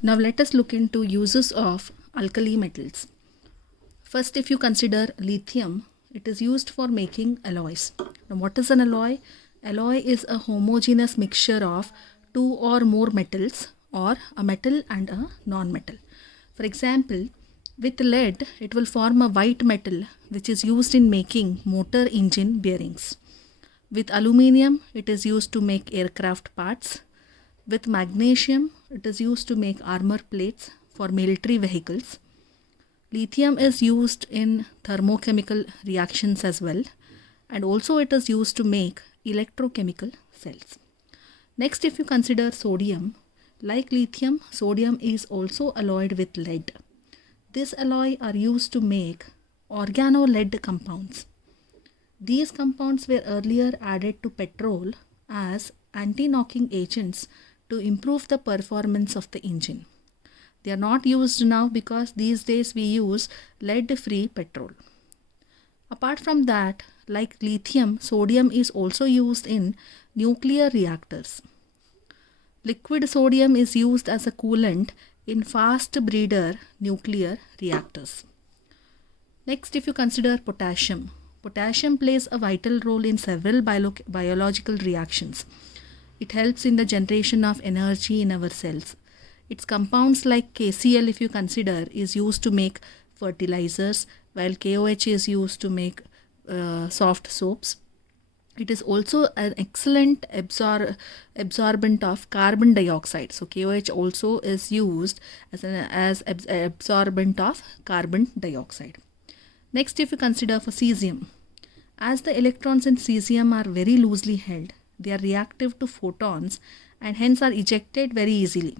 Now let us look into uses of alkali metals. First, if you consider lithium, it is used for making alloys. Now what is an alloy? Alloy is a homogeneous mixture of two or more metals or a metal and a non-metal. For example, with lead, it will form a white metal which is used in making motor engine bearings. With aluminium, it is used to make aircraft parts. With magnesium, it is used to make armor plates for military vehicles. Lithium is used in thermochemical reactions as well, and also it is used to make electrochemical cells. Next, if you consider sodium, like lithium, sodium is also alloyed with lead. This alloy are used to make organolead compounds. These compounds were earlier added to petrol as anti-knocking agents to improve the performance of the engine. They are not used now because these days we use lead-free petrol. Apart from that, like lithium, sodium is also used in nuclear reactors. Liquid sodium is used as a coolant in fast breeder nuclear reactors. Next, if you consider potassium, potassium plays a vital role in several biological reactions. It helps in the generation of energy in our cells. Its compounds like KCl, if you consider, is used to make fertilizers, while KOH is used to make soft soaps. It is also an excellent absorbent of carbon dioxide. So KOH also is used as absorbent of carbon dioxide. Next, if you consider for cesium, as the electrons in cesium are very loosely held, they are reactive to photons and hence are ejected very easily.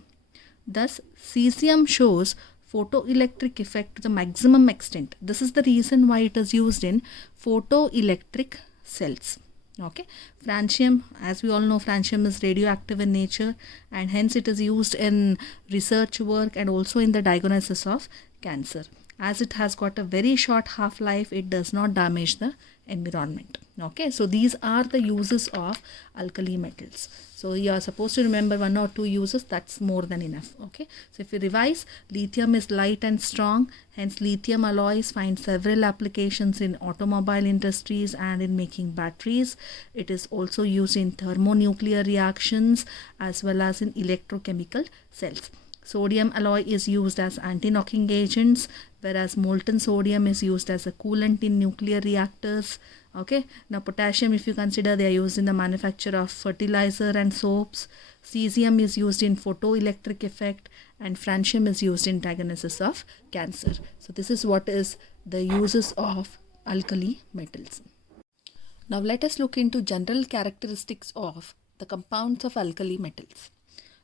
Thus, cesium shows photoelectric effect to the maximum extent. This is the reason why it is used in photoelectric cells. Okay, francium, as we all know, francium is radioactive in nature and hence it is used in research work and also in the diagnosis of cancer. As it has got a very short half-life, it does not damage the environment. Okay, so these are the uses of alkali metals. So you are supposed to remember one or two uses, that's more than enough. Okay, so if you revise, lithium is light and strong, hence lithium alloys find several applications in automobile industries and in making batteries. It is also used in thermonuclear reactions as well as in electrochemical cells. Sodium alloy is used as anti-knocking agents, whereas molten sodium is used as a coolant in nuclear reactors. Okay, now potassium, if you consider, they are used in the manufacture of fertilizer and soaps. Cesium is used in photoelectric effect and francium is used in diagnosis of cancer. So this is what is the uses of alkali metals. Now let us look into general characteristics of the compounds of alkali metals.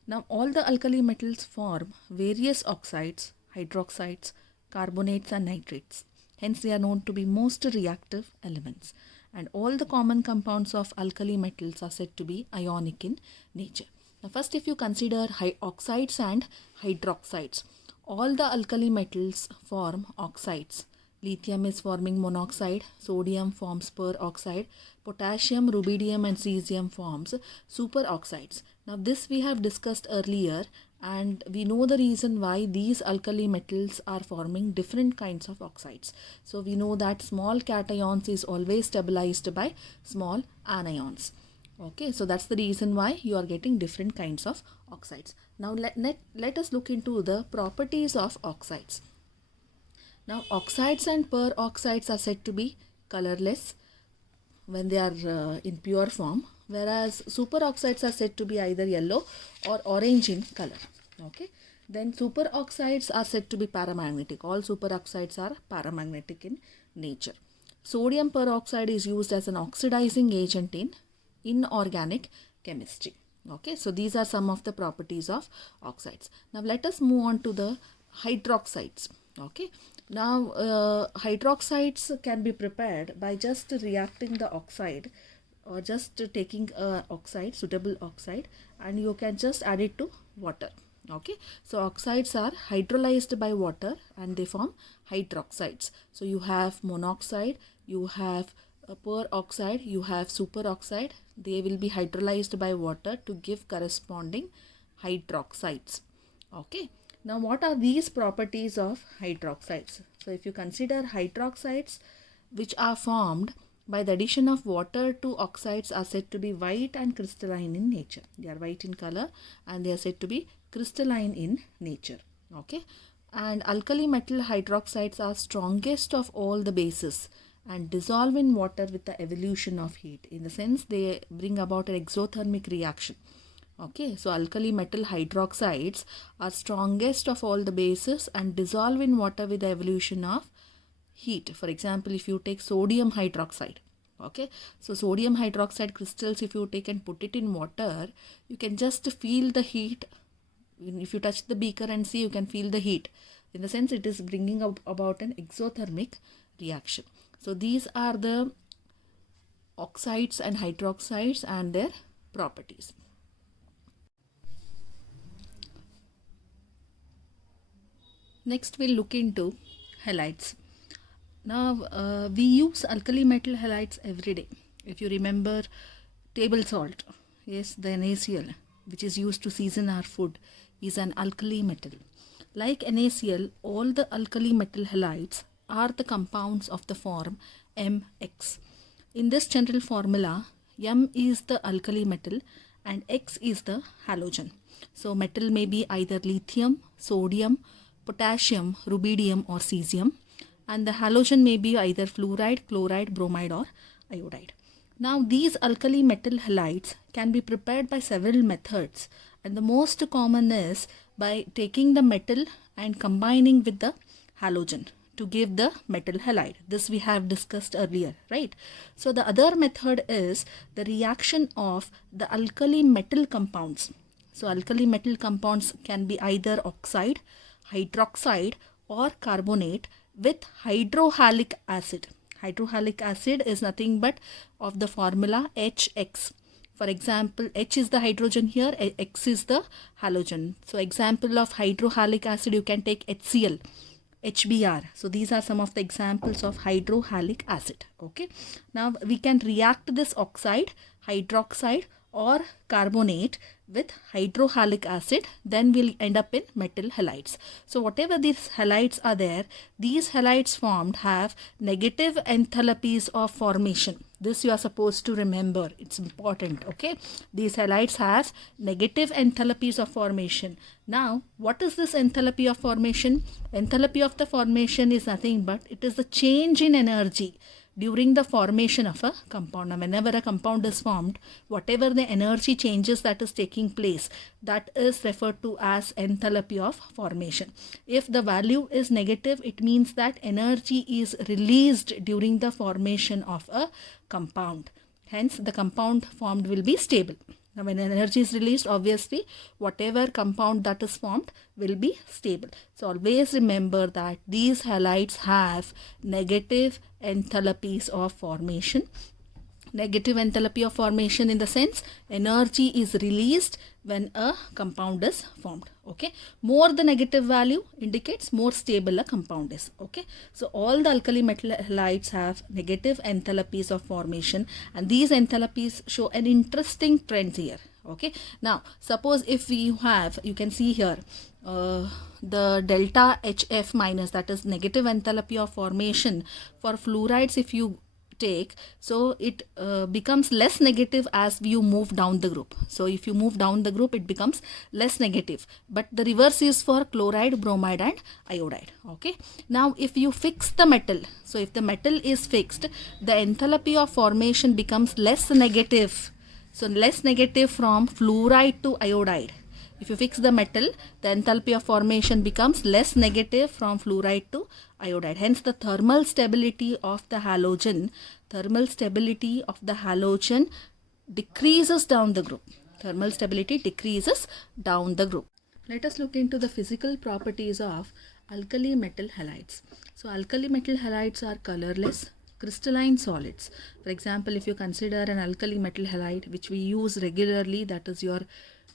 Now all the alkali metals form various oxides, hydroxides, carbonates and nitrates. Hence they are known to be most reactive elements. And all the common compounds of alkali metals are said to be ionic in nature. Now first, if you consider oxides and hydroxides, all the alkali metals form oxides. Lithium is forming monoxide, sodium forms peroxide, potassium, rubidium and cesium forms superoxides. Now this we have discussed earlier and we know the reason why these alkali metals are forming different kinds of oxides. So we know that small cations is always stabilized by small anions. Okay, so that's the reason why you are getting different kinds of oxides. Now let us look into the properties of oxides. Now oxides and peroxides are said to be colorless when they are in pure form, whereas superoxides are said to be either yellow or orange in color. Okay, then superoxides are said to be paramagnetic. All superoxides are paramagnetic in nature. Sodium peroxide is used as an oxidizing agent in inorganic chemistry. Okay, so these are some of the properties of oxides. Now let us move on to the hydroxides. Okay, now hydroxides can be prepared by just reacting the oxide or just taking a oxide, suitable oxide, and you can just add it to water. Okay, so oxides are hydrolyzed by water and they form hydroxides. So you have monoxide, you have peroxide, you have superoxide. They will be hydrolyzed by water to give corresponding hydroxides. Okay, Now, what are these properties of hydroxides? So, if you consider hydroxides which are formed by the addition of water to oxides are said to be white and crystalline in nature. They are white in color and they are said to be crystalline in nature. Okay. And alkali metal hydroxides are strongest of all the bases and dissolve in water with the evolution of heat. In the sense, they bring about an exothermic reaction. Okay, so alkali metal hydroxides are strongest of all the bases and dissolve in water with the evolution of heat. For example, if you take sodium hydroxide, okay, so sodium hydroxide crystals, if you take and put it in water, you can just feel the heat. If you touch the beaker and see, you can feel the heat. In the sense, it is bringing about an exothermic reaction. So these are the oxides and hydroxides and their properties. Next, we'll look into halides. Now, we use alkali metal halides every day. If you remember table salt, yes, the NaCl, which is used to season our food, is an alkali metal. Like NaCl, all the alkali metal halides are the compounds of the form MX. In this general formula, M is the alkali metal and X is the halogen. So, metal may be either lithium, sodium, potassium, rubidium or cesium, and the halogen may be either fluoride, chloride, bromide or iodide. Now these alkali metal halides can be prepared by several methods, and the most common is by taking the metal and combining with the halogen to give the metal halide. This we have discussed earlier, right? So the other method is the reaction of the alkali metal compounds. So alkali metal compounds can be either oxide, hydroxide or carbonate with hydrohalic acid. Hydrohalic acid is nothing but of the formula HX. For example, H is the hydrogen here, X is the halogen. So example of hydrohalic acid, you can take HCl, HBr. So these are some of the examples of hydrohalic acid. Okay. Now we can react this oxide, hydroxide or carbonate with hydrohalic acid, then we'll end up in metal halides. So whatever these halides are there, these halides formed have negative enthalpies of formation. This you are supposed to remember. It's important. Okay. These halides have negative enthalpies of formation. Now, what is this enthalpy of formation? Enthalpy of the formation is nothing but it is the change in energy during the formation of a compound. Now, whenever a compound is formed, whatever the energy changes that is taking place, that is referred to as enthalpy of formation. If the value is negative, it means that energy is released during the formation of a compound. Hence, the compound formed will be stable. Now, when energy is released, obviously, whatever compound that is formed will be stable. So, always remember that these halides have negative enthalpies of formation. Negative enthalpy of formation in the sense energy is released when a compound is formed. Okay. More the negative value indicates more stable a compound is. Okay. So all the alkali metal halides have negative enthalpies of formation, and these enthalpies show an interesting trend here. Okay. Now suppose if we have, you can see here the delta HF minus, that is negative enthalpy of formation for fluorides if you take, so it becomes less negative as you move down the group. So if you move down the group, it becomes less negative, but the reverse is for chloride, bromide and iodide. Okay. Now if you fix the metal, so if the metal is fixed, the enthalpy of formation becomes less negative. So less negative from fluoride to iodide. If you fix the metal, the enthalpy of formation becomes less negative from fluoride to iodide. Hence, the thermal stability of the halogen decreases down the group. Thermal stability decreases down the group. Let us look into the physical properties of alkali metal halides. So, alkali metal halides are colorless, crystalline solids. For example, if you consider an alkali metal halide which we use regularly, that is your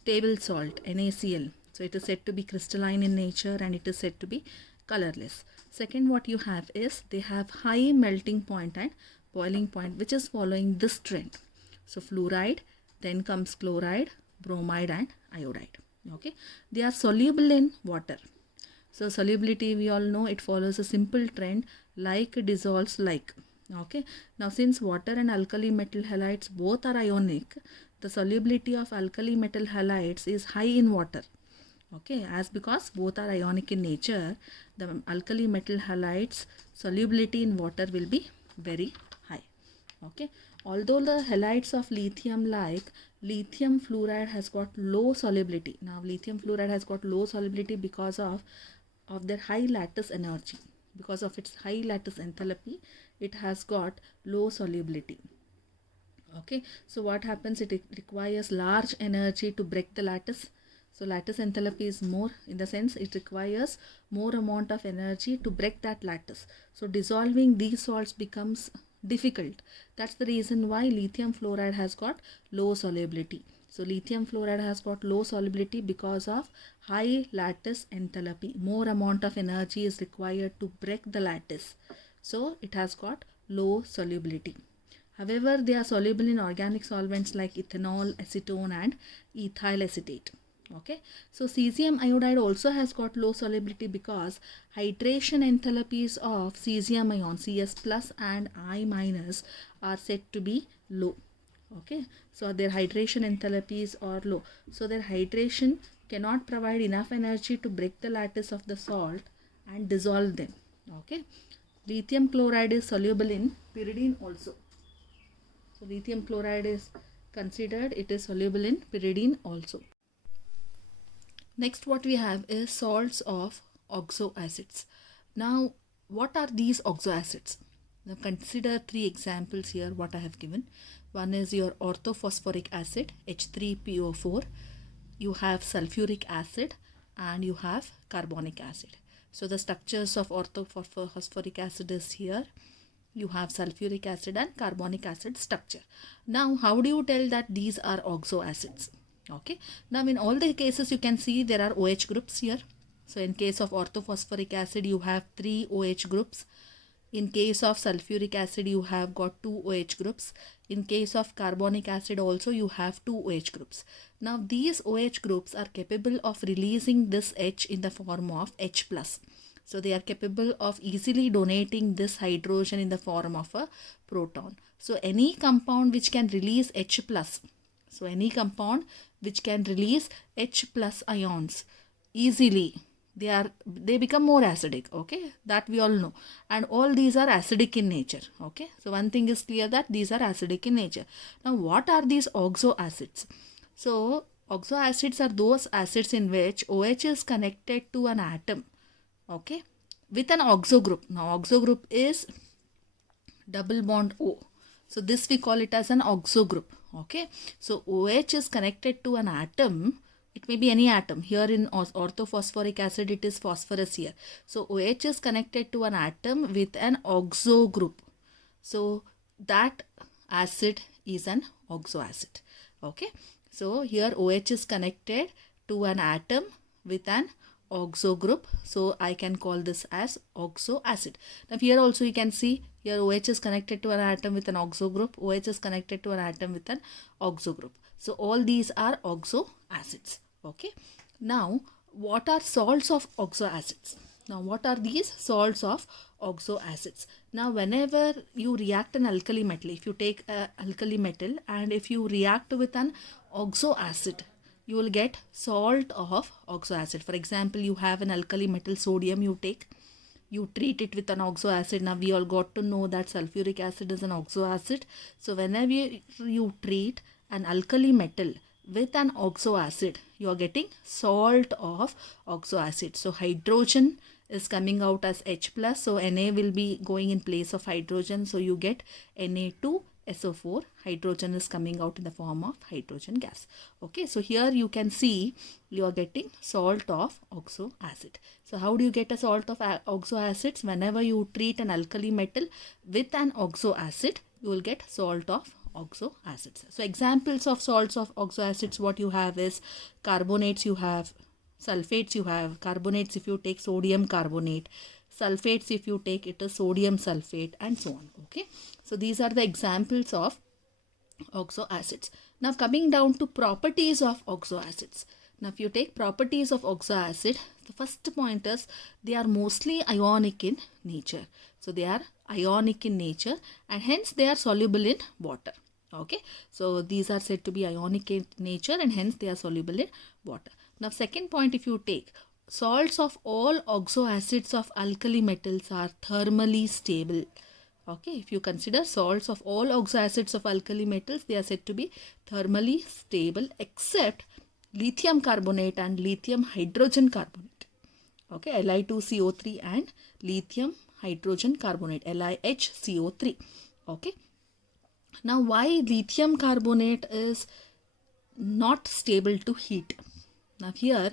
table salt, NaCl. So it is said to be crystalline in nature and it is said to be colorless. Second, what you have is they have high melting point and boiling point, which is following this trend. So fluoride, then comes chloride, bromide and iodide. Okay, they are soluble in water. So solubility, we all know it follows a simple trend, like dissolves like. Okay. Now since water and alkali metal halides both are ionic, the solubility of alkali metal halides is high in water. Okay, as because both are ionic in nature, the alkali metal halides solubility in water will be very high. Okay, although the halides of lithium, like lithium fluoride, has got low solubility. Now lithium fluoride has got low solubility because of their high lattice energy. Because of its high lattice enthalpy, it has got low solubility. Okay, so what happens, it requires large energy to break the lattice. So lattice enthalpy is more, in the sense it requires more amount of energy to break that lattice. So dissolving these salts becomes difficult. That's the reason why lithium fluoride has got low solubility. So lithium fluoride has got low solubility because of high lattice enthalpy. More amount of energy is required to break the lattice. So it has got low solubility. However, they are soluble in organic solvents like ethanol, acetone and ethyl acetate. Okay, so cesium iodide also has got low solubility because hydration enthalpies of cesium ion Cs plus and I minus are said to be low. Okay, so their hydration enthalpies are low. So their hydration cannot provide enough energy to break the lattice of the salt and dissolve them. Okay, lithium chloride is soluble in pyridine also. So lithium chloride is considered, it is soluble in pyridine also. Next what we have is salts of oxoacids. Now what are these oxoacids? Now consider three examples here what I have given. One is your orthophosphoric acid H3PO4, you have sulfuric acid and you have carbonic acid. So the structures of orthophosphoric acid is here. You have sulfuric acid and carbonic acid structure. Now how do you tell that these are oxoacids? Okay, now in all the cases you can see there are OH groups here. So in case of orthophosphoric acid you have 3 OH groups. In case of sulfuric acid you have got 2 OH groups. In case of carbonic acid also you have 2 OH groups. Now these OH groups are capable of releasing this H in the form of H+. So they are capable of easily donating this hydrogen in the form of a proton. So any compound which can release H+, so any compound which can release H+ ions easily, they become more acidic. Okay, that we all know, and all these are acidic in nature. Okay, so one thing is clear that these are acidic in nature. Now what are these oxoacids? So oxoacids are those acids in which OH is connected to an atom, okay, with an oxo group. Now oxo group is double bond O. So this we call it as an oxo group. Okay, so OH is connected to an atom. It may be any atom. Here in orthophosphoric acid it is phosphorus here. So OH is connected to an atom with an oxo group. So that acid is an oxoacid. Okay, so here OH is connected to an atom with an oxo group. So I can call this as oxoacid. Now here also you can see here OH is connected to an atom with an oxo group. OH is connected to an atom with an oxo group. So all these are oxoacids. Okay. Now what are salts of oxoacids? Now what are these salts of oxoacids? Now whenever you react an alkali metal, if you take a alkali metal and if you react with an oxoacid, you will get salt of oxoacid. For example, you have an alkali metal sodium, you treat it with an oxoacid. Now we all got to know that sulfuric acid is an oxoacid. So whenever you treat an alkali metal with an oxoacid, you are getting salt of oxoacid. So hydrogen is coming out as H+, so Na will be going in place of hydrogen, so you get Na2SO4. Hydrogen is coming out in the form of hydrogen gas. Okay, so here you can see you are getting salt of oxoacid. So how do you get a salt of oxoacids? Whenever you treat an alkali metal with an oxoacid, you will get salt of oxoacids. So examples of salts of oxoacids, what you have is carbonates, you have sulfates, you have carbonates if you take sodium carbonate, sulfates if you take it is sodium sulfate, and so on. Okay, so these are the examples of oxoacids. Now coming down to properties of oxoacids. Now if you take properties of oxo acid, the first point is they are mostly ionic in nature. So they are ionic in nature and hence they are soluble in water. Okay, so these are said to be ionic in nature and hence they are soluble in water. Now second point, if you take salts of all oxo acids of alkali metals are thermally stable. Okay, if you consider salts of all oxo acids of alkali metals, they are said to be thermally stable except lithium carbonate and lithium hydrogen carbonate. Okay, Li2CO3 and lithium hydrogen carbonate, LiHCO3. Okay, now why lithium carbonate is not stable to heat? Now here,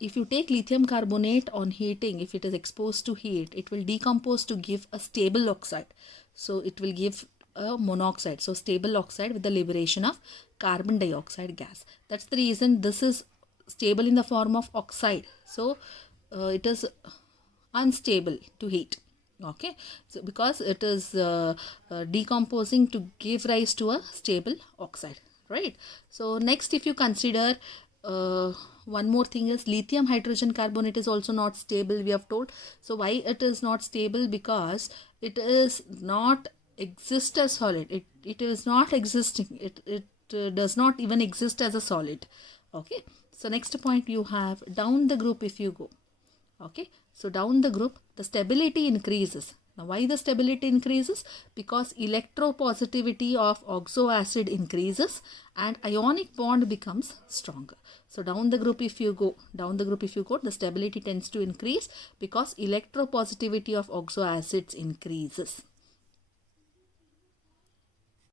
if you take lithium carbonate on heating, if it is exposed to heat, it will decompose to give a stable oxide. So it will give a monoxide, so stable oxide with the liberation of carbon dioxide gas. That's the reason this is stable in the form of oxide. So it is unstable to heat. Okay, so because it is decomposing to give rise to a stable oxide, right? So next, if you consider one more thing is lithium hydrogen carbonate is also not stable, we have told. So why it is not stable? Because it is not exist as solid. It is not existing. It does not even exist as a solid. Okay, so next point, you have down the group if you go. Okay, so down the group the stability increases. Now why the stability increases? Because electropositivity of oxo acid increases and ionic bond becomes stronger. So down the group if you go, the stability tends to increase because electropositivity of oxo acids increases.